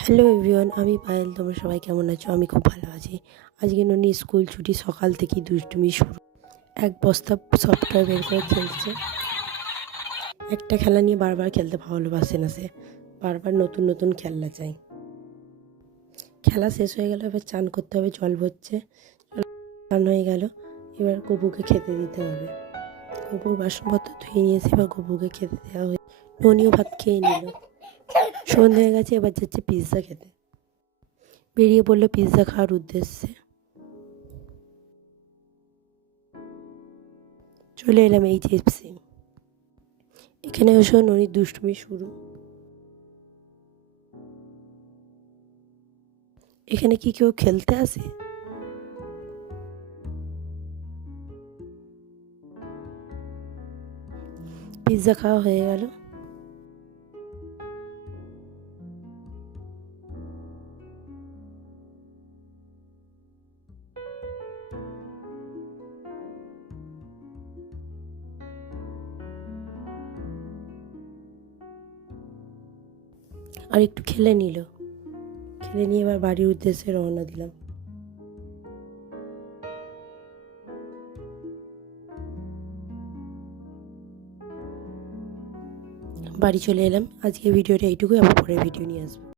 Hello everyone, আমি পায়েল। তোমরা সবাই কেমন আছো? আমি খুব ভালো আছি। আজকে ননি স্কুল ছুটি, সকাল থেকেই দুষ্টুমি শুরু। এক বস্তা সফটওয়্যার বের করে খেলছে। একটা খেলা নিয়ে বারবার খেলতে ভালোবাসে না সে, বারবার নতুন নতুন খেলনা চাই। খেলা শেষ হয়ে গেল, এবার চান করতে হবে। জল ভরছে, চান হয়ে গেল। এবার গপুকে খেতে দিতে হবে। গপুর বাসনপত্র ধুয়ে নিয়েছে, এবার গপুকে খেতে দেওয়া হয়েছে। ননিও ভাত খেয়ে নিল। সন্ধে হয়ে গেছে, এবার যাচ্ছে পিৎজা খেতে। বেরিয়ে পড়লো পিৎজা খাওয়ার উদ্দেশ্যে। চলে এলাম HFC। এখানে এসে ননির দুষ্টুমি শুরু। এখানে কি কেউ খেলতে আসে? পিৎজা খাওয়া হয়ে গেল। আর একটু খেলে নিল। খেলে নিয়ে এবার বাড়ির উদ্দেশ্যে রওনা দিলাম। বাড়ি চলে এলাম। আজকে ভিডিওটা এইটুকুই, আবার পরে ভিডিও নিয়ে আসবো।